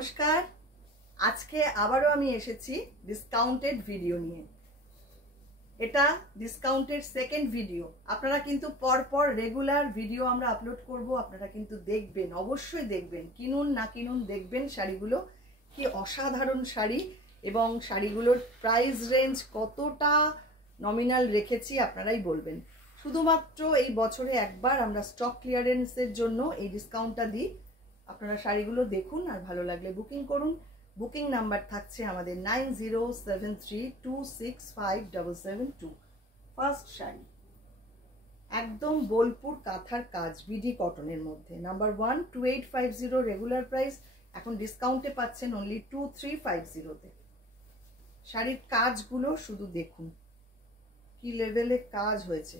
নমস্কার। আজকে আবারও আমি এসেছি ডিসকাউন্টেড ভিডিও নিয়ে। এটা ডিসকাউন্টেড সেকেন্ড ভিডিও। আপনারা কিন্তু পরপর রেগুলার ভিডিও আমরা আপলোড করব, আপনারা কিন্তু দেখবেন, অবশ্যই দেখবেন, কিনুন না কিনুন দেখবেন শাড়িগুলো কি অসাধারণ শাড়ি এবং শাড়িগুলোর প্রাইস রেঞ্জ কতটা নমিনাল রেখেছি আপনারাই বলবেন। শুধুমাত্র এই বছরে একবার আমরা স্টক ক্লিয়ারেন্সের জন্য এই ডিসকাউন্টটা দিই। আপনারা শাড়িগুলো দেখুন আর ভালো লাগলে বুকিং করুন। বুকিং নাম্বার থাকছে আমাদের 9073265772। ফার্স্ট শাড়ি একদম বোলপুর কাঁথার কাজ, বিডি কটনের মধ্যে, নাম্বার 1 2850 রেগুলার প্রাইস, এখন ডিসকাউন্টে পাচ্ছেন অনলি 2350-তে। শাড়ির কাজগুলো শুধু দেখুন কি লেভেলে কাজ হয়েছে।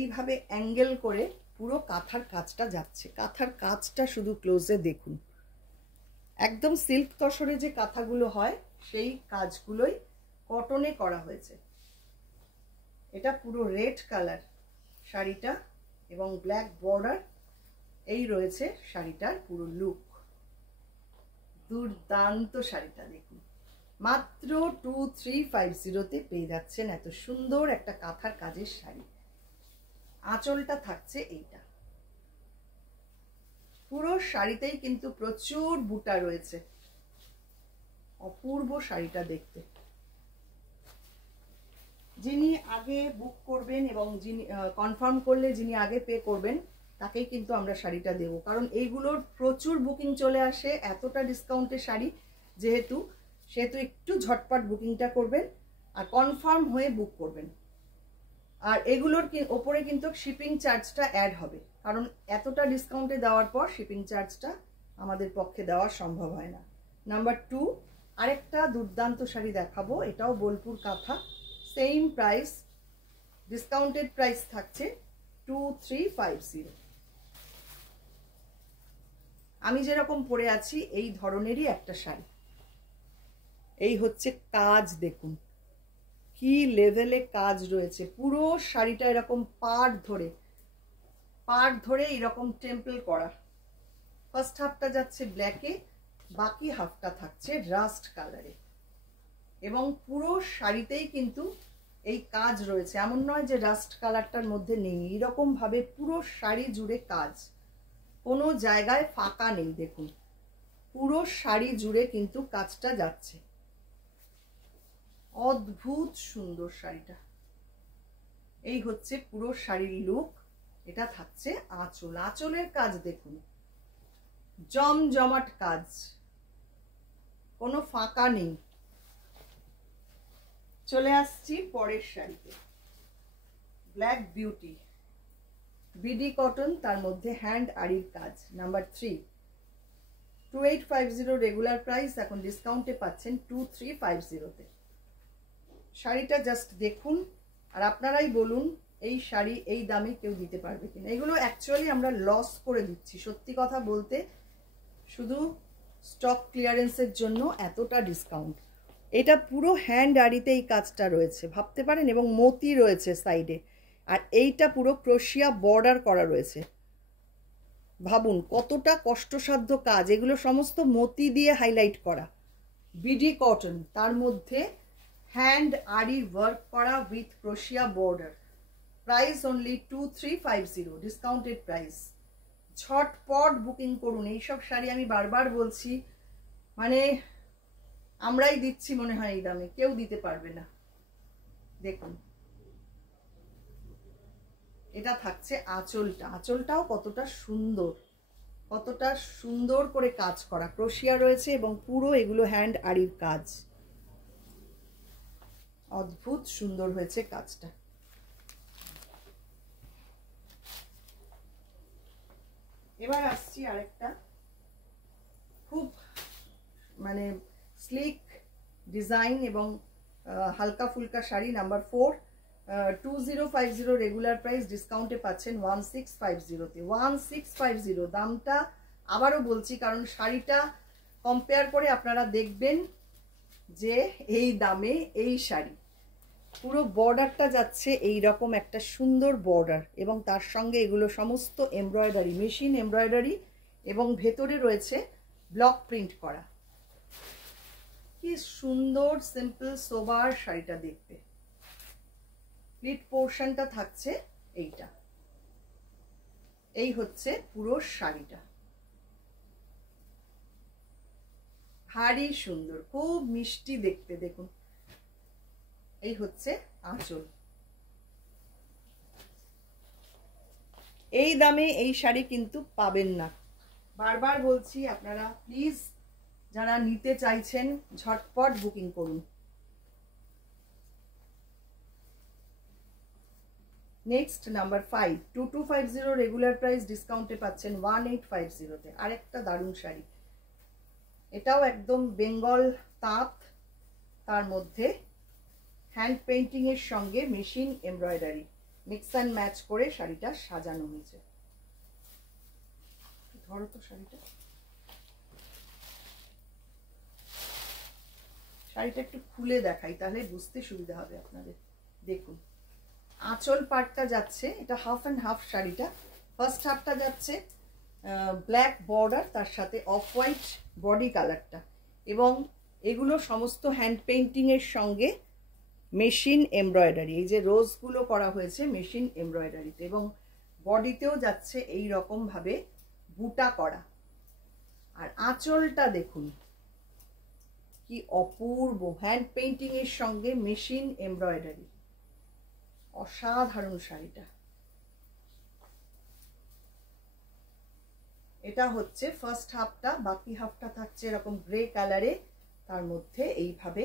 এইভাবে অ্যাঙ্গেল করে পুরো কাঁথার কাজটা যাচ্ছে। কাঁথার কাজটা শুধু ক্লোজে দেখুন, একদম সিল্ক তসরে যে কাঁথাগুলো হয় সেই কাজগুলোই কটনে করা হয়েছে। এটা পুরো রেড কালার শাড়িটা এবং ব্ল্যাক বর্ডার, এই রয়েছে শাড়িটার পুরো লুক। দুর্দান্ত শাড়িটা দেখুন, মাত্র 2350-তে পেয়ে যাচ্ছেন এত সুন্দর একটা কাঁথার কাজের শাড়ি। আঁচলটা থাকছে এইটা, পুরো শাড়িতেই কিন্তু প্রচুর বুটা রয়েছে, অপূর্ব শাড়িটা দেখতে। যিনি আগে বুক করবেন এবং যিনি কনফার্ম করলে যিনি আগে পে করবেন তাকেই কিন্তু আমরা শাড়িটা দেব, কারণ এইগুলোর প্রচুর বুকিং চলে আসে। এতটা ডিসকাউন্টের শাড়ি যেহেতু, সেহেতু একটু ঝটপট বুকিংটা করবেন আর কনফার্ম হয়ে বুক করবেন। আর এগুলোর ওপরে কিন্তু শিপিং চার্জটা অ্যাড হবে, কারণ এতটা ডিসকাউন্টে দেওয়ার পর শিপিং চার্জটা আমাদের পক্ষে দেওয়া সম্ভব হয় না। নাম্বার 2 আরেকটা দুর্দান্ত শাড়ি দেখাবো, এটাও বোলপুর কাঁথা, সেম প্রাইস, ডিসকাউন্টেড প্রাইস থাকছে 2350। আমি যেরকম পরে আছি এই ধরনেরই একটা শাড়ি। এই হচ্ছে কাজ, দেখুন কি লেভেলে কাজ রয়েছে। পুরো শাড়িটা এরকম পাড় ধরে এরকম টেম্পল করা। ফার্স্ট হাফটা যাচ্ছে ব্ল্যাকে, বাকি হাফটা থাকছে রাস্ট কালারে এবং পুরো শাড়িতেই কিন্তু এই কাজ রয়েছে। এমন নয় যে রাস্ট কালারটার মধ্যে নেই, এরকম ভাবে পুরো শাড়ি জুড়ে কাজ, কোনো জায়গায় ফাঁকা নেই। দেখুন পুরো শাড়ি জুড়ে কিন্তু কাজটা যাচ্ছে। অদ্ভুত সুন্দর শাড়িটা। এই হচ্ছে পুরো শাড়ির লুক। এটা থাকছে আঁচল, আঁচলের কাজ দেখুন, জমজমাট কাজ, কোনো ফাঁকা নেই। চলে আসছি পরের শাড়িতে, ব্ল্যাক বিউটি, বিডি কটন, তার মধ্যে হ্যান্ড আরির কাজ, নাম্বার 3 2850 রেগুলার প্রাইস, এখন ডিসকাউন্টে পাচ্ছেন 2350-তে। শাড়িটা জাস্ট দেখুন আর আপনারাই বলুন এই শাড়ি এই দামে কেউ দিতে পারবে কিনা। এগুলো অ্যাকচুয়ালি আমরা লস করে দিচ্ছি, সত্যি কথা বলতে, শুধু স্টক ক্লিয়ারেন্সের জন্য এতটা ডিসকাউন্ট। এটা পুরো হ্যান্ড আরিতে এই কাজটা রয়েছে, ভাবতে পারেন, এবং মতি রয়েছে সাইডে, আর এইটা পুরো ক্রোশিয়া বর্ডার করা রয়েছে। ভাবুন কতটা কষ্টসাধ্য কাজ, এগুলো সমস্ত মতি দিয়ে হাইলাইট করা। বিডি কটন, তার মধ্যে হ্যান্ড আরি ওয়ার্ক করা with crochet border, price only 2350, discounted price. ঝটপট বুকিং করুন। এইসব শাড়ি আমি বারবার বলছি, মানে আমরাই দিচ্ছি মনে হয় এই দামে, কেউ দিতে পারবে না। দেখুন এটা থাকছে আঁচলটা, আঁচলটাও কতটা সুন্দর করে কাজ করা, ক্রোশিয়া রয়েছে এবং পুরো এগুলো হ্যান্ড আরির কাজ। অদ্ভুত সুন্দর হয়েছে কাজটা। এবার আসছি আরেকটা খুব মানে স্লিক ডিজাইন এবং হালকা ফুলকা শাড়ি, নাম্বার 4 2050 রেগুলার প্রাইস, ডিসকাউন্টে পাচ্ছেন 1650-তে। 1650 দামটা আবারও বলছি, কারণ শাড়িটা কম্পেয়ার করে আপনারা দেখবেন যে এই দামে এই শাড়ি পুরো বর্ডারটা যাচ্ছে এই রকম একটা সুন্দর বর্ডার, এবং তার সঙ্গে এগুলো সমস্ত এমব্রয়ডারি, মেশিন এমব্রয়ডারি, এবং ভেতরে রয়েছে ব্লক প্রিন্ট করা। কি সুন্দর সিম্পল সোবার শাড়িটা দেখতে। প্লিট পোর্শনটা থাকছে এইটা। এই হচ্ছে পুরো শাড়িটা, ভারী সুন্দর, খুব মিষ্টি দেখতে। দেখুন, এই হচ্ছে আঁচল। এই দামে এই শাড়ি কিন্তু পাবেন না। বারবার বলছি, আপনারা প্লিজ যারা নিতে চাইছেন ঝটপট বুকিং করুন। নেক্সট নাম্বার 5, 2250 রেগুলার প্রাইস, ডিসকাউন্টে পাচ্ছেন 1850-তে। আরেকটা দারুণ শাড়ি, এটাও একদম বেঙ্গল তাঁত, তার মধ্যে হ্যান্ড পেইন্টিং এর সঙ্গে machine embroidery mix and match করে শাড়িটা সাজানো হয়েছে। ধরো তো শাড়িটা, শাড়িটা একটু খুলে দেখাই, তাহলে বুঝতে সুবিধা হবে আপনাদের। দেখুন, আঁচল পাটটা যাচ্ছে, এটা হাফ অ্যান্ড হাফ শাড়িটা। ফার্স্ট হাফটা যাচ্ছে ব্ল্যাক বর্ডার, তার সাথে অফ হোয়াইট বডি কালারটা, এবং এগুলো সমস্ত হ্যান্ড পেইন্টিং এর সঙ্গে মেশিন এমব্রয়ডারি। এই যে রোজগুলো করা হয়েছে মেশিন এমব্রয়ডারিতে, এবং বডিতেও যাচ্ছে এই রকম ভাবে বুটা করা। আর আঁচলটা দেখুন কি অপূর্ব, হ্যান্ড পেইন্টিং এর সঙ্গে মেশিন এমব্রয়ডারি, অসাধারণ শাড়িটা। এটা হচ্ছে ফার্স্ট হাফটা, বাকি হাফটা থাকছে এরকম গ্রে কালারে, তার মধ্যে এইভাবে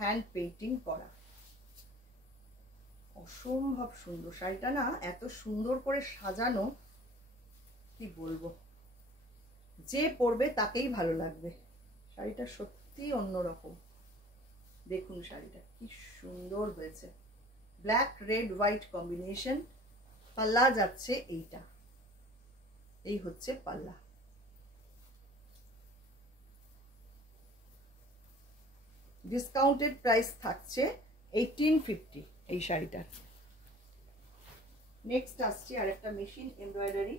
হ্যান্ড পেইন্টিং করা। অসম্ভব সুন্দর শাড়িটা, না এত সুন্দর করে সাজানো, কি বলবো, যে পরবে তাকেই ভালো লাগবে। শাড়িটা সত্যি অন্যরকম। দেখুন শাড়িটা কি সুন্দর হয়েছে, ব্ল্যাক রেড হোয়াইট কম্বিনেশন। পাল্লা যাচ্ছে এইটা, এই হচ্ছে পাল্লা। ডিসকাউন্টেড প্রাইস থাকছে 1850 এই শাড়িটার। নেক্সট আসছে আর একটা machine embroidery,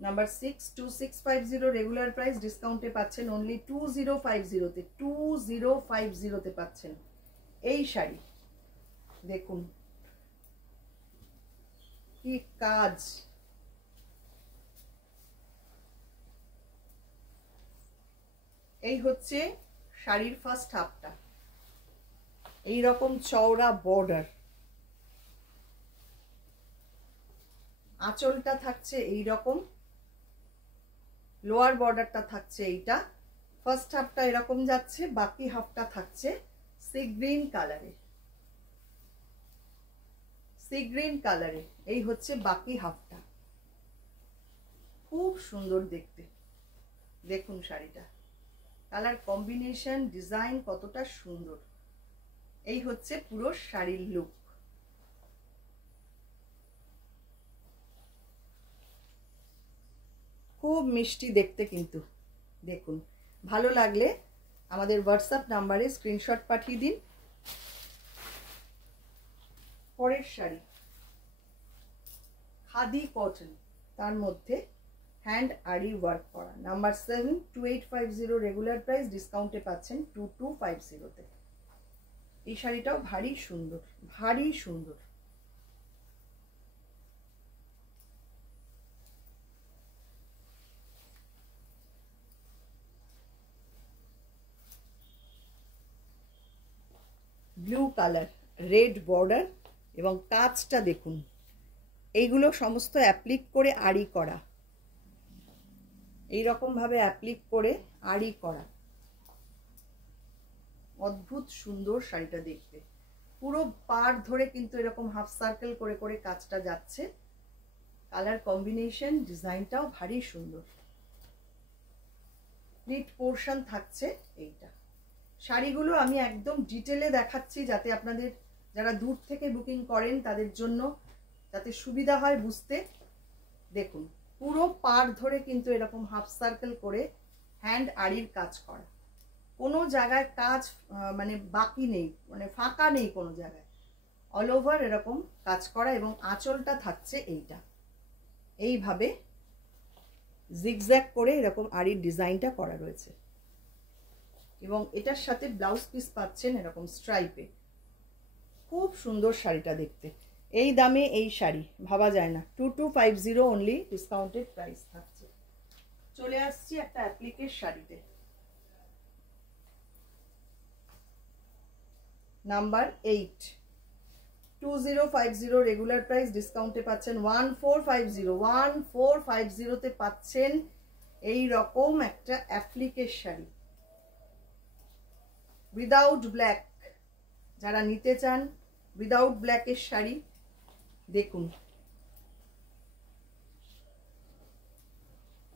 number 6, 2650 regular price, ডিসকাউন্টে পাচ্ছেন অনলি 2050-তে। 2050-তে পাচ্ছেন এই শাড়ি। দেখুন কি কাজ, এই হচ্ছে শাড়ির ফার্স্ট হাফটা, এই রকম চওড়া বর্ডার, আঁচলটা থাকছে এই রকম, লোয়ার বর্ডারটা থাকছে এইটা। ফার্স্ট হাফটা এরকম যাচ্ছে, বাকি হাফটা থাকছে সি গ্রিন কালারে, সি গ্রিন কালারে। এই হচ্ছে বাকি হাফটা, খুব সুন্দর দেখতে। দেখুন শাড়িটা, কালার কম্বিনেশন, ডিজাইন কতটা সুন্দর। এই হচ্ছে পুরো শাড়ির লুক। খুব মিষ্টি দেখতে কিন্তু। দেখুন, ভালো লাগলে আমাদের হোয়াটসঅ্যাপ নাম্বারে স্ক্রিনশট পাঠিয়ে দিন। পরের শাড়ি খাদি কটন, তার মধ্যে হ্যান্ড আরি ওয়ার্ক করা, নাম্বার 7, 2850 রেগুলার প্রাইস, ডিসকাউন্টে পাচ্ছেন 2250-তে। এই শাড়িটাও ভারী সুন্দর, ভারী সুন্দর। ব্লু কালার, রেড বর্ডার, এবং কাজটা দেখুন, এইগুলো সমস্ত অ্যাপ্লিক করে আড়ি করা, এই রকম ভাবে অ্যাপ্লিক করে আড়ি করা। অদ্ভুত সুন্দর শাড়িটা দেখতে। পুরো পাড় ধরে কিন্তু এরকম হাফ সার্কেল করে করে কাজটা যাচ্ছে। কালার কম্বিনেশন, ডিজাইনটাও ভারী সুন্দর। প্লিট পোর্শন থাকছে এইটা। শাড়িগুলো আমি একদম ডিটেলে দেখাচ্ছি, যাতে আপনাদের যারা দূর থেকে বুকিং করেন তাদের জন্য যাতে সুবিধা হয় বুঝতে। দেখুন, পুরো পাড় ধরে কিন্তু এরকম হাফ সার্কেল করে হ্যান্ড আড়ির কাজ করা, কোনো জায়গায় কাজ মানে বাকি নেই, মানে ফাঁকা নেই কোনো জায়গায়, অল ওভার এরকম কাজ করা। এবং আঁচলটা থাকছে এইটা, এইভাবে জিগজ্যাগ করে এরকম আড়ির ডিজাইনটা করা রয়েছে। এবং এটার সাথে ব্লাউজ পিস পাচ্ছেন এরকম স্ট্রাইপে। খুব সুন্দর শাড়িটা দেখতে। এই দামে এই শাড়ি ভাবা যায় না। 2250 অনলি ডিসকাউন্টেড প্রাইস থাকছে। চলে আসছি একটা অ্যাপ্লিকের শাড়িতে, নাম্বার 8, 2050 রেগুলার প্রাইস, ডিসকাউন্টে পাচ্ছেন 1450 তে পাচ্ছেন এই রকম একটা অ্যাপ্লিকের শাড়ি উইদাউট ব্ল্যাক। যারা নিতে চান উইদাউট ব্ল্যাকের শাড়ি, দেখুন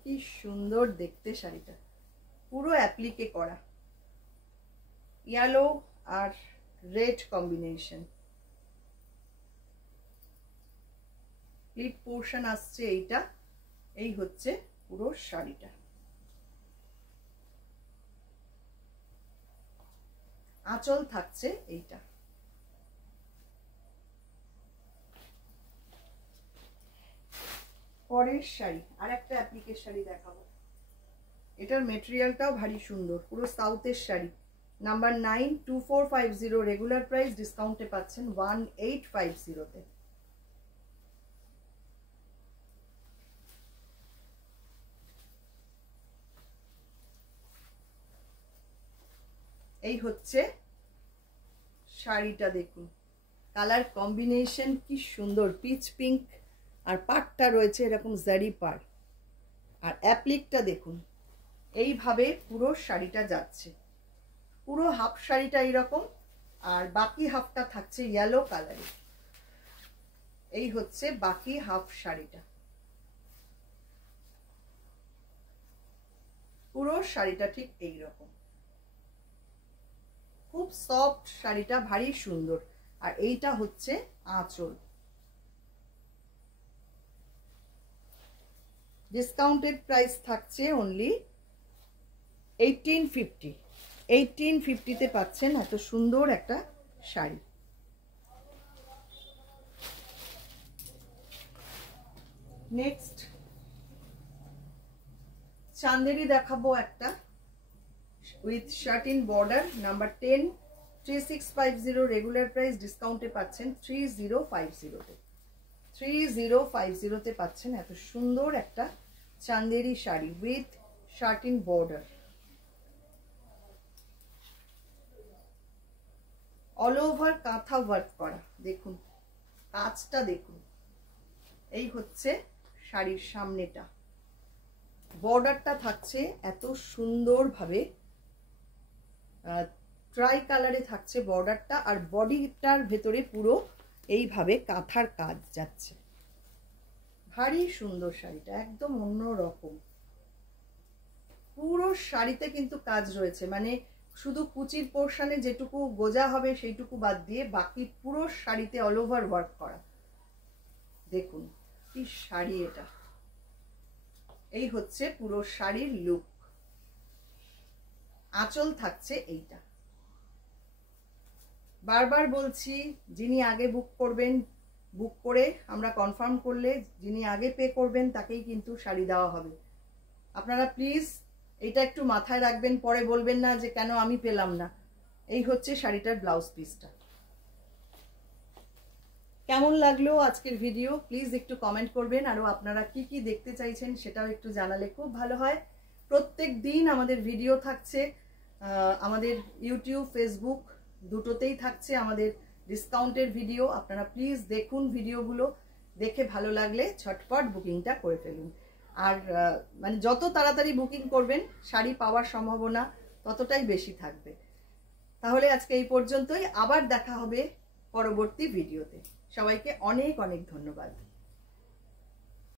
কি সুন্দর দেখতে শাড়িটা, পুরো অ্যাপ্লিকে করা, ইয়েলো আর রেড কম্বিনেশন। ক্লিপ পোর্শন আসছে এইটা, এই হচ্ছে পুরো শাড়িটা। আঁচল থাকছে এইটা। পরের শাড়ি আর একটা অ্যাপ্লিকের শাড়ি দেখাবো। এটার মেটেরিয়ালটাও ভারী সুন্দর, পুরো সাউথের শাড়ি। নাম্বার 9, 2450 রেগুলার প্রাইস, ডিসকাউন্টে পাচ্ছেন 1850 তে। এই হচ্ছে শাড়িটা, দেখুন কালার কম্বিনেশন কি সুন্দর, পিচ পিঙ্ক আর পাটটা রয়েছে এরকম জারি পাড়। আর অ্যাপ্লিকটা দেখুন, এইভাবে পুরো শাড়িটা যাচ্ছে। পুরো হাফ শাড়িটা এইরকম, আর বাকি হাফটা থাকছে ইয়েলো কালারে। এই হচ্ছে বাকি হাফ শাড়িটা। পুরো শাড়িটা ঠিক এইরকম, খুব সফট শাড়িটা, ভারী সুন্দর। আর এইটা হচ্ছে আঁচল। ডিসকাউন্টেড প্রাইস থাকছে অনলি 1850। 1850 তে পাচ্ছেন এত সুন্দর একটা শাড়ি। নেক্সট চান্দেরি দেখাবো একটা, with satin border, number 10, 3650 regular price, ডিসকাউন্টে পাচ্ছেন 3050 তে। 3050 তে পাচ্ছেন এত সুন্দর একটা Chanderi sari with satin border, all over কাঁথা ওয়ার্ক করা। দেখুন কাজটা দেখুন। এই হচ্ছে শাড়ির সামনেটা, বর্ডারটা থাকছে এত সুন্দরভাবে, ট্রাই কালারে থাকছে বর্ডারটা, আর বডিটার ভেতরে পুরো এইভাবে কাঁথার কাজ যাচ্ছে। ভারী সুন্দর শাড়িটা, একদম অন্য রকম। পুরো শাড়িতে কিন্তু কাজ রয়েছে, মানে শুধু কুচির পোর্শনে যেটুকু গোজা হবে সেইটুকু বাদ দিয়ে বাকি পুরো শাড়িতে অল ওভার ওয়ার্ক করা। দেখুন কি শাড়ি এটা। এই হচ্ছে পুরো শাড়ির লুক। আঁচল থাকছে এইটা। বারবার বলছি, যিনি আগে বুক করবেন, বুক করে আমরা কনফার্ম করলে যিনি আগে পে করবেন তাকেই কিন্তু শাড়ি দেওয়া হবে। আপনারা প্লিজ এটা একটু মাথায় রাখবেন, পরে বলবেন না যে কেন আমি পেলাম না। এই হচ্ছে শাড়িটার ব্লাউজ পিসটা। কেমন লাগলো আজকের ভিডিও প্লিজ একটু কমেন্ট করবেন। আরও আপনারা কি কি দেখতে চাইছেন সেটাও একটু জানালে খুব ভালো হয়। প্রত্যেক দিন আমাদের ভিডিও থাকছে, আমাদের ইউটিউব ফেসবুক দুটোতেই থাকছে আমাদের ডিসকাউন্টের ভিডিও। আপনারা প্লিজ দেখুন ভিডিওগুলো, দেখে ভালো লাগলে ঝটপট বুকিংটা করে ফেলুন। আর মানে যত তাড়াতাড়ি বুকিং করবেন শাড়ি পাওয়ার সম্ভাবনা ততটাই বেশি থাকবে। তাহলে আজকে এই পর্যন্তই, আবার দেখা হবে পরবর্তী ভিডিওতে। সবাইকে অনেক অনেক ধন্যবাদ।